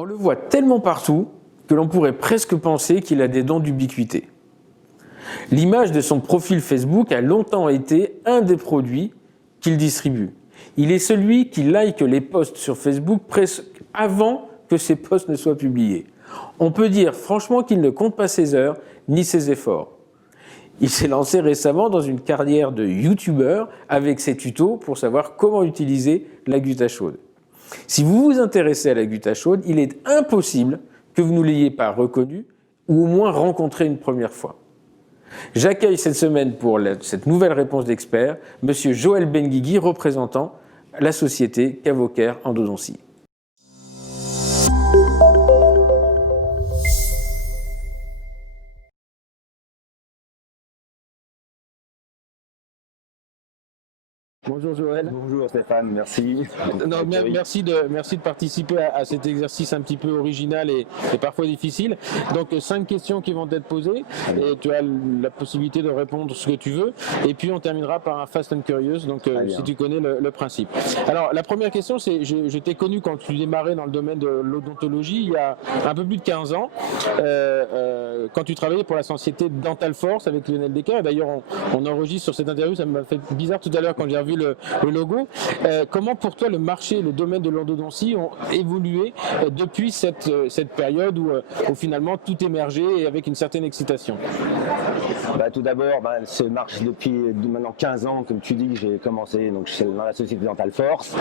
On le voit tellement partout que l'on pourrait presque penser qu'il a des dons d'ubiquité. L'image de son profil Facebook a longtemps été un des produits qu'il distribue. Il est celui qui like les posts sur Facebook presque avant que ces posts ne soient publiés. On peut dire franchement qu'il ne compte pas ses heures ni ses efforts. Il s'est lancé récemment dans une carrière de youtubeur avec ses tutos pour savoir comment utiliser la goutte à chaude. Si vous vous intéressez à la goutte à chaude, il est impossible que vous ne l'ayez pas reconnu ou au moins rencontré une première fois. J'accueille cette semaine pour cette nouvelle réponse d'expert, M. Joël Benguigui, représentant la société Cavocare Endodontie. Bonjour Joël. Bonjour Stéphane, merci. Non, merci de participer à cet exercice un petit peu original et parfois difficile. Donc 5 questions qui vont être posées et tu as la possibilité de répondre ce que tu veux. Et puis on terminera par un Fast and Curious, donc si tu connais le principe. Alors la première question, c'est je t'ai connu quand tu démarrais dans le domaine de l'odontologie il y a un peu plus de 15 ans, quand tu travaillais pour la société Dental Force avec Lionel Descaires. D'ailleurs on enregistre sur cette interview, ça m'a fait bizarre tout à l'heure quand j'ai revu le logo. Comment pour toi le marché, le domaine de l'endodontie ont évolué depuis cette période où finalement tout émergeait et avec une certaine excitation? Tout d'abord, ce marche depuis maintenant 15 ans, comme tu dis, j'ai commencé donc, dans la société Dental Force.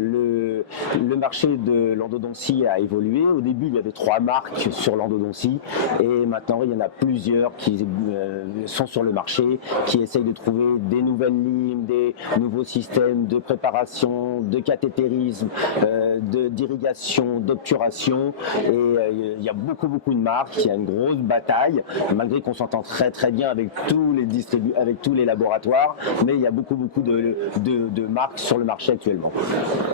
Le marché de l'endodontie a évolué. Au début, il y avait 3 marques sur l'endodontie et maintenant, il y en a plusieurs qui sont sur le marché, qui essayent de trouver des nouvelles lignes, des nouveaux systèmes de préparation, de cathétérisme, d'irrigation, d'obturation. Et il y a beaucoup de marques, il y a une grosse bataille, malgré qu'on s'entend très bien avec tous les laboratoires, mais il y a beaucoup de marques sur le marché actuellement.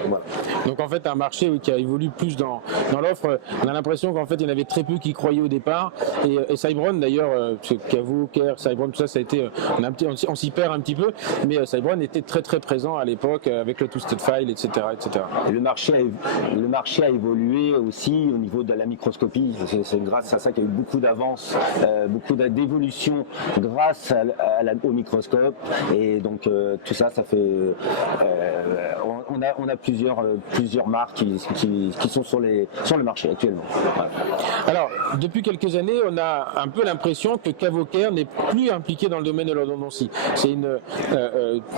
Voilà. Donc en fait un marché qui a évolué plus dans l'offre. On a l'impression qu'en fait il y en avait très peu qui croyaient au départ et Cybron d'ailleurs, Cavocare, Cybron, tout ça, ça a été, on s'y perd un petit peu, mais Cybron était très présent à l'époque avec le Twisted File, etc. Et le marché a évolué aussi au niveau de la microscopie. C'est grâce à ça qu'il y a eu beaucoup d'avance, beaucoup d'évolution grâce au microscope. Et donc tout ça, ça fait... on a plusieurs marques qui sont sur le marché actuellement. Voilà. Alors, depuis quelques années, on a un peu l'impression que Cavocare n'est plus impliqué dans le domaine de l'endodontie.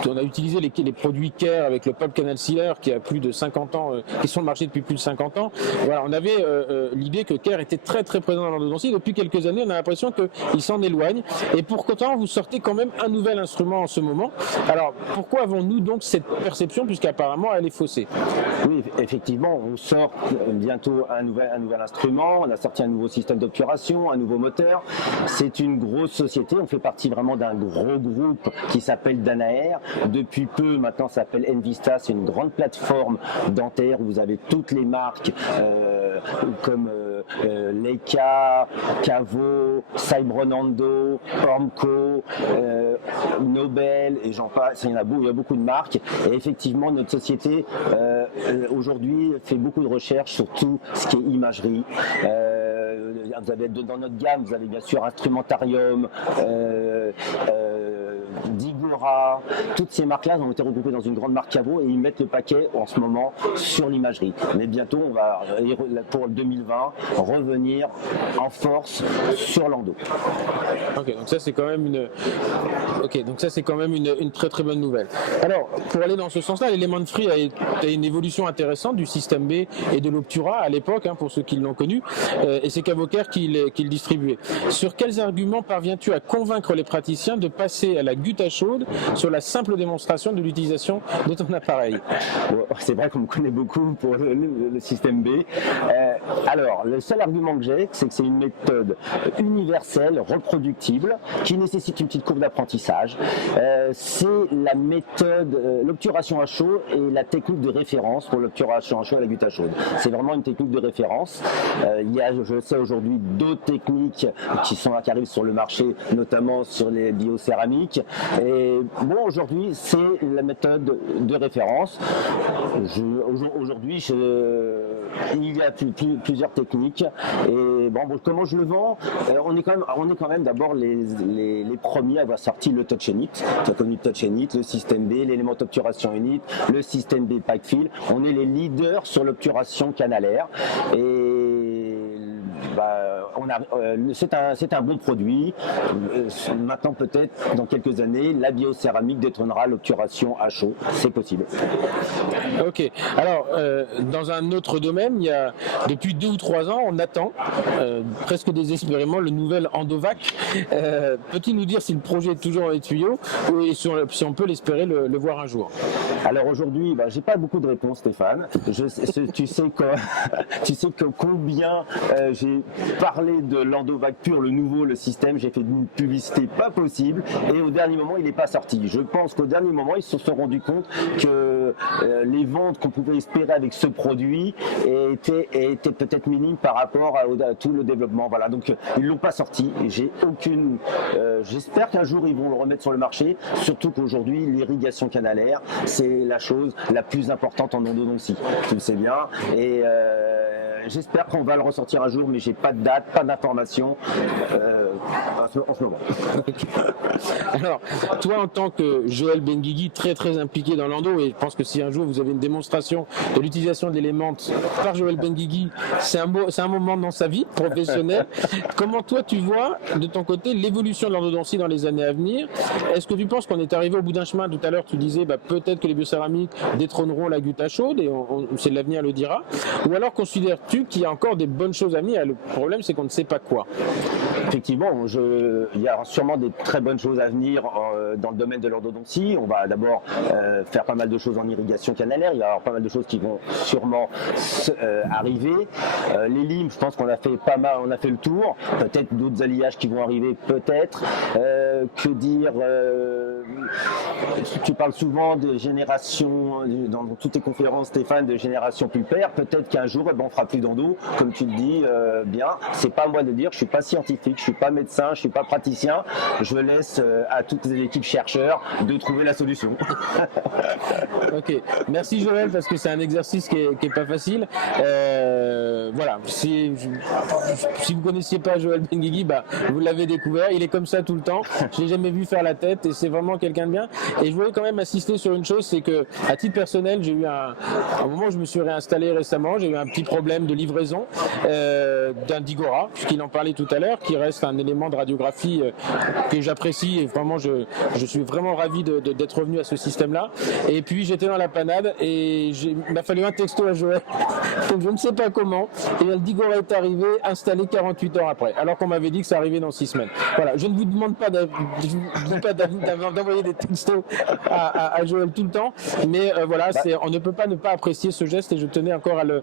On a utilisé les produits Care avec le Pulp Canal Sealer qui a plus de 50 ans, qui sont sur le marché depuis plus de 50 ans. Voilà, on avait l'idée que Care était très présent dans l'endodontie. Depuis quelques années, on a l'impression qu'il s'en éloigne. Et pourtant, vous sortez quand même un nouvel instrument en ce moment. Alors, pourquoi avons-nous donc cette perception, puisqu'apparemment elle est faussée? Oui, effectivement, on sort bientôt un nouvel instrument. On a sorti un nouveau système d'obturation, un nouveau moteur. C'est une grosse société. On fait partie vraiment d'un gros groupe qui s'appelle Danaher. Depuis peu, maintenant, ça s'appelle Envista. C'est une grande plateforme dentaire où vous avez toutes les marques comme Leica, Cavo, Cybron Endo, Ormco, Nobel et j'en passe. Il y a beaucoup de marques. Et effectivement, notre société aujourd'hui fait beaucoup de recherches sur tout ce qui est imagerie. Vous avez dans notre gamme, vous avez bien sûr Instrumentarium, Digora, toutes ces marques-là ont été regroupées dans une grande marque Cavo et ils mettent le paquet en ce moment sur l'imagerie. Mais bientôt, on va, pour 2020, revenir en force sur l'endo. Ok, donc ça c'est quand même une très bonne nouvelle. Alors, pour aller dans ce sens-là, l'élément de Free a une évolution intéressante du système B et de l'Obtura à l'époque, pour ceux qui l'ont connu, et c'est Cavocare qui le distribuait. Sur quels arguments parviens-tu à convaincre les praticiens de passer à la goutte à chaude sur la simple démonstration de l'utilisation de ton appareil? Bon, c'est vrai qu'on me connaît beaucoup pour le système B. Alors, le seul argument que j'ai, c'est que c'est une méthode universelle, reproductible, qui nécessite une petite courbe d'apprentissage. C'est la méthode, l'obturation à chaud et la technique de référence pour l'obturation à chaud et la goutte à chaude. C'est vraiment une technique de référence. Il y a, je sais aujourd'hui, d'autres techniques qui arrivent sur le marché, notamment sur les biocéramiques. Et bon, aujourd'hui, c'est la méthode de référence. Aujourd'hui, il y a plusieurs techniques. Et bon, comment je le vends? On est quand même d'abord les premiers à avoir sorti le Touch Init. Tu as connu Touch Init, le système B, l'élément d'obturation Init, le système B Packfill. On est les leaders sur l'obturation canalaire. Et c'est un bon produit. Maintenant, peut-être, dans quelques années, la biocéramique détrônera l'obturation à chaud. C'est possible. Ok. Alors, dans un autre domaine, il y a depuis 2 ou 3 ans, on attend presque désespérément le nouvel Endovac. Peux-tu nous dire si le projet est toujours dans les tuyaux et si on peut l'espérer le voir un jour? Alors aujourd'hui, j'ai pas beaucoup de réponses, Stéphane. Tu sais combien j'ai parlé de l'Endovac Pur, le nouveau, le système. J'ai fait une publicité pas possible et au dernier moment, il n'est pas sorti. Je pense qu'au dernier moment, ils se sont rendus compte que les ventes qu'on pouvait espérer avec ce produit étaient peut-être minimes par rapport à tout le développement. Voilà, donc ils l'ont pas sorti. J'espère qu'un jour ils vont le remettre sur le marché. Surtout qu'aujourd'hui, l'irrigation canalaire, c'est la chose la plus importante en endodontie. Tu le sais bien. Et j'espère qu'on va le ressortir un jour, mais j'ai pas de date, pas d'information en ce moment. Alors, toi, en tant que Joël Benguigui, très très impliqué dans l'endo, et je pense que si un jour vous avez une démonstration de l'utilisation de l'élément par Joël Benguigui, c'est un moment dans sa vie professionnelle. Comment toi tu vois de ton côté l'évolution de l'endodontie dans les années à venir? Est-ce que tu penses qu'on est arrivé au bout d'un chemin? Tout à l'heure tu disais peut-être que les biocéramiques détrôneront la goutte à chaude et c'est l'avenir le dira. Ou alors considères-tu qu'il y a encore des bonnes choses à venir? Le problème c'est qu'on ne sait pas quoi. Effectivement, il y a sûrement des très bonnes choses à venir dans le domaine de l'endodontie. On va d'abord faire pas mal de choses en irrigation canalaire. Il y aura pas mal de choses qui vont sûrement arriver. Les limes, je pense qu'on a fait pas mal, on a fait le tour. Peut-être d'autres alliages qui vont arriver, peut-être. Que dire Tu parles souvent de génération, dans toutes tes conférences, Stéphane, de génération pulpaire. Peut-être qu'un jour, on fera plus d'endo, comme tu le dis bien. C'est pas à moi de le dire. Je suis pas scientifique, je suis pas médecin, je suis pas praticien. Je laisse à toutes les équipes chercheurs de trouver la solution. Ok, merci Joël, parce que c'est un exercice qui est pas facile. Voilà, si vous connaissiez pas Joël Benguigui, vous l'avez découvert. Il est comme ça tout le temps. Je l'ai jamais vu faire la tête et c'est vraiment quelqu'un de bien. Et je voulais quand même insister sur une chose, c'est que à titre personnel, j'ai eu un moment où je me suis réinstallé récemment, j'ai eu un petit problème de livraison d'un Digora, puisqu'il en parlait tout à l'heure, qui reste un élément de radiographie que j'apprécie et vraiment je suis vraiment ravi d'être revenu à ce système-là. Et puis j'étais dans la panade et il m'a fallu un texto à Joël, donc je ne sais pas comment. Et le Digora est arrivé, installé 48 heures après, alors qu'on m'avait dit que ça arrivait dans 6 semaines. Voilà, je ne vous demande pas d'envoyer des textos à Joël tout le temps, mais voilà, on ne peut pas ne pas apprécier ce geste et je tenais encore à le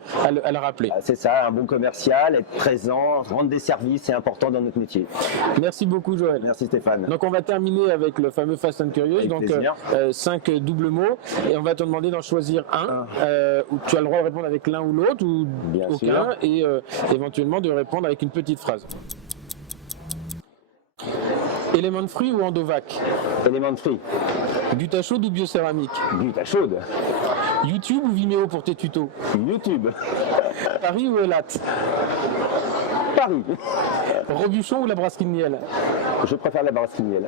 rappeler. C'est ça, un bon commercial, être présent, rendre des services, c'est important dans notre métier. Merci beaucoup Joël. Merci Stéphane. Donc on va terminer avec le fameux Fast and Curious, avec donc 5 doubles mots, et on va te demander d'en choisir un, où tu as le droit de répondre avec l'un ou l'autre, ou bien aucun, sûr. Et éventuellement de répondre avec une petite phrase. Élément de fruit ou Endovac? Élément de fruit. Butte à chaude ou biocéramique? Butte à chaude. YouTube ou Vimeo pour tes tutos? YouTube. Paris ou Elat? Paris. Robuchon ou la brasserie de miel? Je préfère la brasserie de miel.